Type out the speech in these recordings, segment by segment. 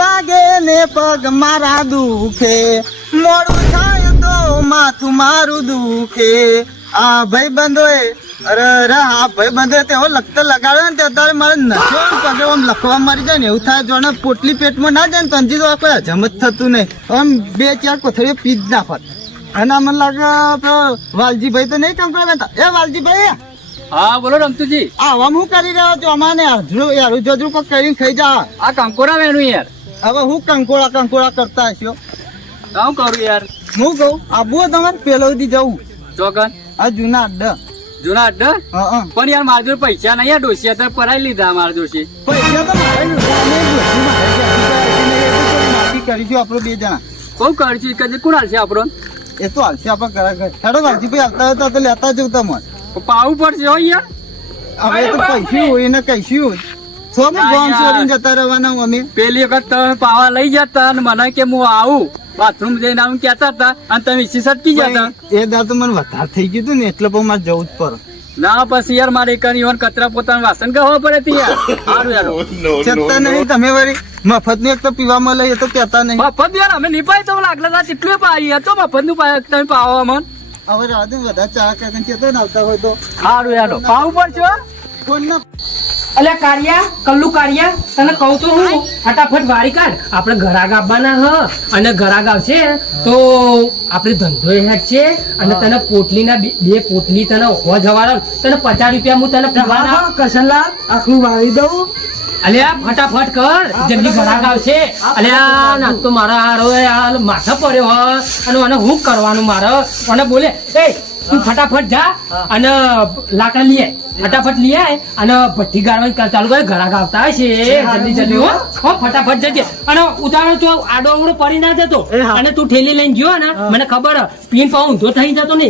વાગે ને પગ મારા દુખે, મોડું થાય તો માથું મારું દુખે. આ ભાઈ બંધોએ આ ભાઈ બંધોએ તેવો લખતો લગાડ્યો ને અત્યારે મારે નશો પગે આમ લખવા મારી જાય ને એવું થાય. જોને પોટલી પેટમાં ના જાય ને તો અંજી તો કોઈ હજમ જ થતું નહીં. આમ 2-4 કોથળીઓ પી જ ના ફત. અને મને લાગે વાલજીભાઈ તો નહીં કામ કરતા. એ વાલજીભાઈ, હા બોલો રમતુજી. આવા હું કરી રહ્યો છું? અમાને યારું જજરું કોઈ કરીને ખાઈ જા. આ કંકોડા વેણું યાર. હવે હું કંકોડા કરતા હશો. શું કરું યાર? હું કહું આબુ તમારે પેલો દી જવું ચોકન આ જૂના અડ્ડા. જૂના અડ્ડા? હા પણ યાર મારા જોડે પૈસા નહીં યાર. ડોસિયા તો પરાઈ લીધા મારા જોડે. પૈસા તો મારે કરીશું આપડે 2 જણા. બહુ કરશું કદી કોણ હાલશે આપણો? એ તો હાલશે આપણે કરા હેડો વાલજીભાઈ આવતા હતા તો લેતા જવું તમારે. પાવું પડશે હો યાર. હવે તો પૈસા હોય ને કઈશું હોય છો ને ગોમ છોડીને જતા રહેવાના અમે. પેલી વખત તમે પાવા લઈ જતા અને મને કે હું આવું બાથરૂમ જઈને આવું કેતા હતા અને તમે ઇસી સટકી જતા. એ દા તો મને વધારે થઈ ગયું હતું ને એટલે પણ મારે જવું જ પડે. ના પછી યાર મારે એક કચરા પોતાનું વાસણ કરવા પડે તી યાર. સારું યાર ચેતતા નહીં તમે વળી મફત ની એક તો પીવા મળે એ તો કેતા નહીં. મફત યાર અમે નહીં પાય તો લાગલા હતા કેટલું પાઈ યાર. તો મફત નું પાય તમે પાવા મન. હવે રાતે બધા ચા કાકા ચેતો ને આવતા હોય તો સારું યાર પાવું પડશે. કોણ ના અલે કારિયા કલ્લુ કારિયા તને કહું તો હું ફટાફટ વારી કાઢ. આપણે ઘરાગ આવવાના હ અને ઘરાગ આવશે તો આપણે ધંધો હેડ છે અને તને પોટલીના 2 પોટલી તને હોજ હવાડા તને 50 રૂપિયા હું તને પીવાના કરશનલાલ આખું વાળી દઉં. અલ્યા ફટાફટ કર જલ્દી ઘરાગ આવશે. અલ્યા ના તો મારા હારો માથા પડ્યો હ અને મને હું કરવાનું મારે મને બોલે એ તું ફટાફટ જા અને લાકડા લઈ આય. ફટાફટ લઈ આય અને ભઠ્ઠી ગાળવાની ચાલુ કરે. ઘરાક આવતા હશે જલ્દી હો ફટાફટ જજે અને ઉતારો તો આડો અવળો પડી ના જતો. અને તું ઠેલી લઈને ગયો ને મને ખબર પીન પાઉં ઊંધો થઈ જતો ને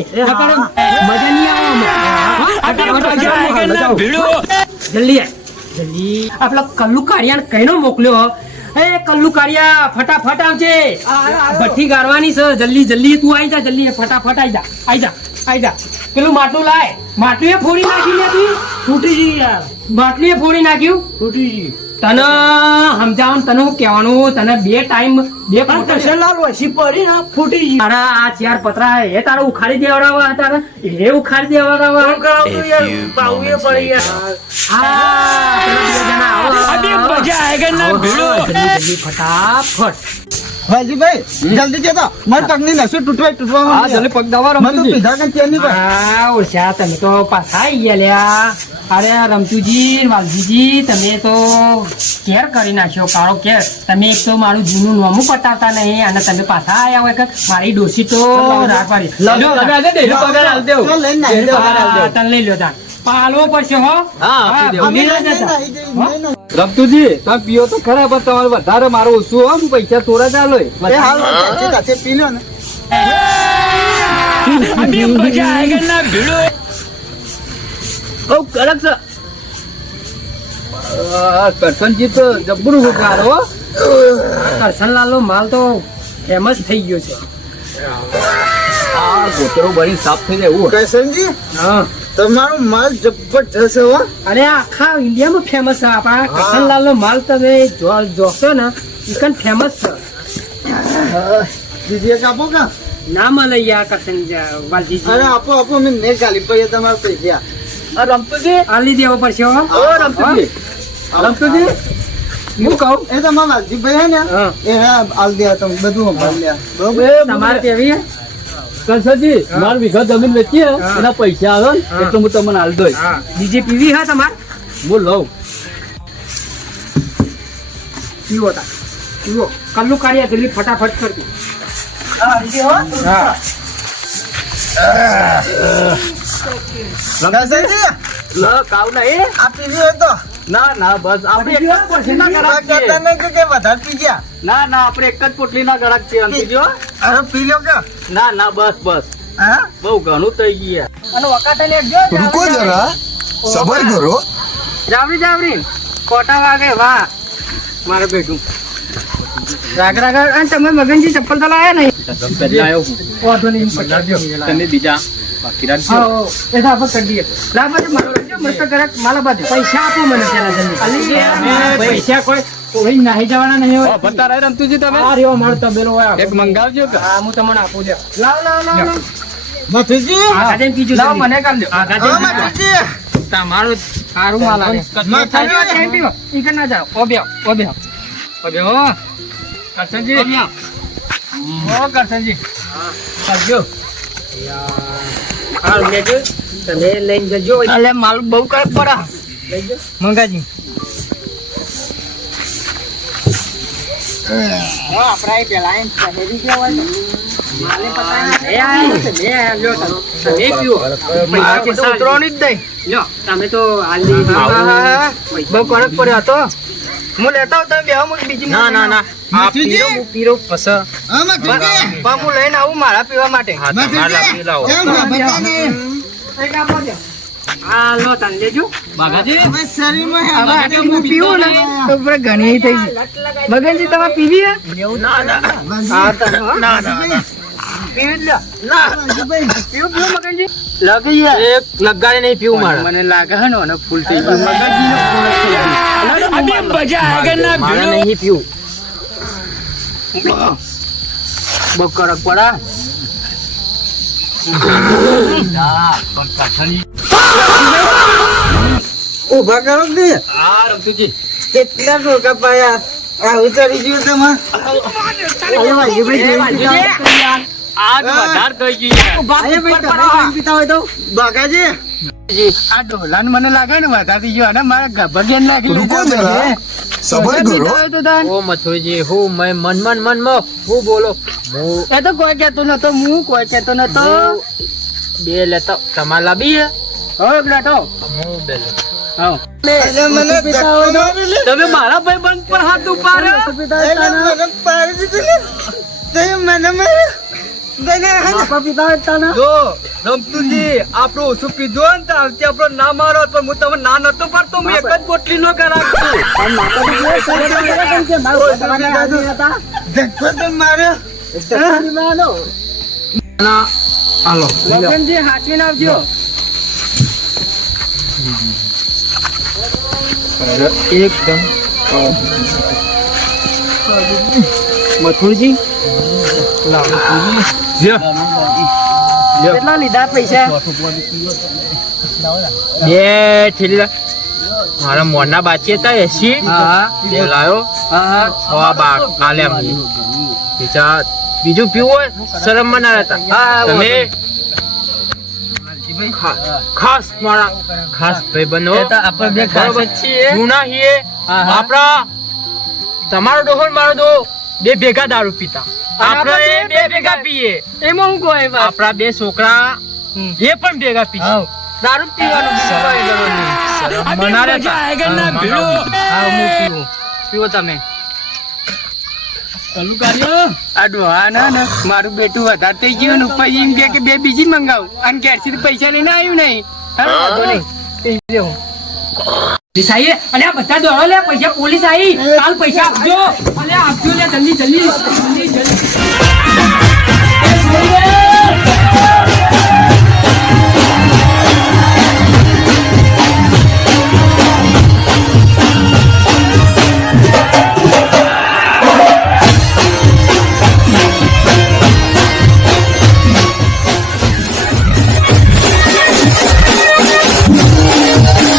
મજા નહીં આવે. જલ્દી આય જલ્દી. આપડે કલ્લુ કાળિયા કઈનો મોકલ્યો. એ કલ્લુ કાળિયા ફટાફટ આવજે. ભઠ્ઠી ગાળવાની છે. જલ્દી તું આવી જા. જલ્દી ફટાફટ આવી જા. પેલું માટલું લાય. માટલું એ ફોડી નાખી તું તૂટી ગઈ યાર. માટલું એ ફોડી નાખ્યું તૂટી ગઈ. તને સમજાવવાનું તને હું કહેવાનું તને 2 ટાઈમ 2 કરશનલાલ વસી પડી ને ફૂટી ગઈ. તારા આ 4 પતરા એ તારે ઉખાડી દેવડાવવા તારે એ ઉખાડી દેવડાવવા પડી યાર. ફટાફટ વાલજીભાઈ જલ્દી જતો મારા પગની નસો તૂટવા હા જલ્દી પગ દવા રમતુજી. પીધા કે ચેની ભાઈ ઓછા તમે તો પાછા આવી ગયા લ્યા. અરે રમતુજી વાલજીજી તમે તો કેર કરી નાખ્યો કાળો કેર. તમે એક તો મારું જૂનું નોમું પટાવતા નહીં અને તમે પાછા આવ્યા હોય કે મારી ડોસી તો રાહ પાડી. તને લઈ લો તાર પાલવો પડશે હો. રમતુજી તમે પીઓ તો ખરા પણ તમારે વધારે મારું ઓછું હો. હું પૈસા થોડા ચાલો પી લો ને. બહુ કડક છે. કરશનજી તો જબરું હુકારો. કરશનલાલ નો માલ તો ફેમસ થઈ ગયો છે. આ ગોતરો બની સાફ થઈ જાય એવું. કરશનજી હા તમારો માલ જબરજસ્ત હો. અરે આખા ઇન્ડિયામાં ફેમસ છે. આપણા કરશનલાલ નો માલ તમે જોશો ને ઇકન ફેમસ છે. બીજી એક આપો કા ના મળે યાર કરશન વાલજી. અરે આપો મેં નહીં ગાલી પડી તમારે પૈસા. રમતુજી આલી દેવો પડશે હો. રમતુજી હું કહું એ તો મારા વાલજીભાઈ હે ને એ હાલ દે તમે બધું સંભાળ લે. તમારે કેવી હે? કરશનજી મારી વીઘા જમીન વેચી એના પૈસા આવે ને એટલે હું તમને હાલ દઉં. બીજી પીવી હા તમારે હું લઉં. પીવો તા પીવો. કલ્લુ કાઢ્યા જલ્દી ફટાફટ કરતી. હા કાવ નહીં આ પીવી હોય તો ના બસ આપણે એક જ પોટલીના ગ્રાહક છીએ. કહેતા નહીં કે વધારે પી ગયા. ના આપણે એક જ પોટલીના ગ્રાહક છીએ. સમજી અરે પી લો કે ના બસ હા બહુ ઘણું થઈ ગયા. અને વકાટે લેજો. रुको जरा सबर करो. જાવરી કોટા વાગે વાહ મારે બેઠું રાગ અને તમે મગનજી ચપ્પલ તો લાયા નહીં. વાંધો નહીં તમે બીજા બાકી રાખજો. હા એ તો આપણે કરી દઈએ. લાવ પછી મારો મસ્ત કરક માલા બાદ પૈસા આપો મને પેલા જલ્દી. પૈસા કોઈ કોઈ નાહી જવાના નહીં હોય. ભત્તા રહે રમતુજી તમે આ રહ્યો અમારો તબેલો હોય એક મંગાવજો કે હા હું તમને આપું દે મથુરજી આગાજે બીજું લાવો જલ્દી. મને કામ દો આગાજે હા મથુરજી તમારું સારું માલ આવે મથુરજી ઈ કર ના જાઓ ઓ બે કરશનજી ઓ કરશનજી કરજો હાલ લેજો તમે લઈને જજો અલે માલ બહુ કડક પડા લઈ જો મંગાજી આપણા પેલા એમ શહેરી ગયા હોય માલે પતા એ આ લ્યો તમે પીવો પૈસા તો ઉતરવાની જ નહીં લ્યો તમે તો હાલી બહુ કડક પડ્યો હતો હું લેતા તમે બે હું બીજી ના આ પીરો હું પીરો પસ હા મથુરજી પણ હું લઈને આવું મારા પીવા માટે મથુરજી કેમ બતા નહીં આ લો તને લેજો બાગાજી હવે શરીરમાં હે હવે આજે હું પીવું ને તો પૂરા ઘણી થઈ ગઈ મગનજી તમે પીવી હે હા તમે ના પીવી જ લ્યો પીવું મગનજી લગી એક લગાડે નહીં પીવું મારે મને લાગે હે ને ફૂલ થઈ ગયું મગજનો ફૂલ થઈ ગયું અબે મજા આગે ના મારે નહીં પીવું બહુ કડક પડા ઉભા કરો ને હા રમતુજી કેટલા ટોકા પાયા આ ઉતારી ગયું તમે આજ વધાર થઈ ગયું બાગાજી આ ડોલાને મને લાગે ને વધાર થઈ ગયો અને મારા ગભગેન લાગી रुको जरा सबर करो ઓ મથુરજી હું મન હું બોલો હું એ તો કોઈ કહેતો નતો હું કોઈ કહેતો નતો બે લેતા તમારે લાવી હે હવે બેઠો હું બે લેતો હા એટલે મને ધક્કો મારી લે. તમે મારા ભાઈ બંધ પર હાથ ઉપાડ્યો એટલે મને પાડી દીધું લે. તે મને માર્યો. તને હે? જો રમતુજી આપણો ઓછું પીધો ને ત્યારથી આપણો ના મારો તો હું તમે ના નતો પાડતો હું એક જ બોટલી નો કરાવતો ધક્કો તો માર્યો. હાલો લગનજી હાચવીને આવજો એકદમ મથુરજી કેટલા લીધા પૈસા બે ઠેલા મારા મોરના બાચી હતા 80 હા બે લાયો હા હવા બાગ આલે અમને બીજા બીજું પીવું હોય શરમ માં ના રહેતા તમે ખાસ મારા ખાસ ભાઈ બનો આપણે બે ખાસ જ છીએ જૂના છીએ હા, હા. આપણા તમારો ડોહો ને મારો ડોહો બે ભેગા દારૂ પીતા આપણે બે ભેગા પીએ એમાં હું કોઈ વાત આપણા બે છોકરા એ પણ ભેગા પીએ દારૂ પીવાનું બીજું કોઈ જરૂર નહીં. શરમ માં ના રહેતા. હા, હું પીવું. પીવો તમે આ ડોહા ને મારું બેટું વધારે થઈ ગયું ને પછી એમ કે બે બીજી મંગાવું અને ઘેરથી તો પૈસા લઈને આવ્યું નહીં પૈસા અને આ બધા દોડો લે પૈસા પોલીસ આવી કાલ પૈસા આપજો અને આપજો લે જલ્દી જલ્દી જલ્દી જલ્દી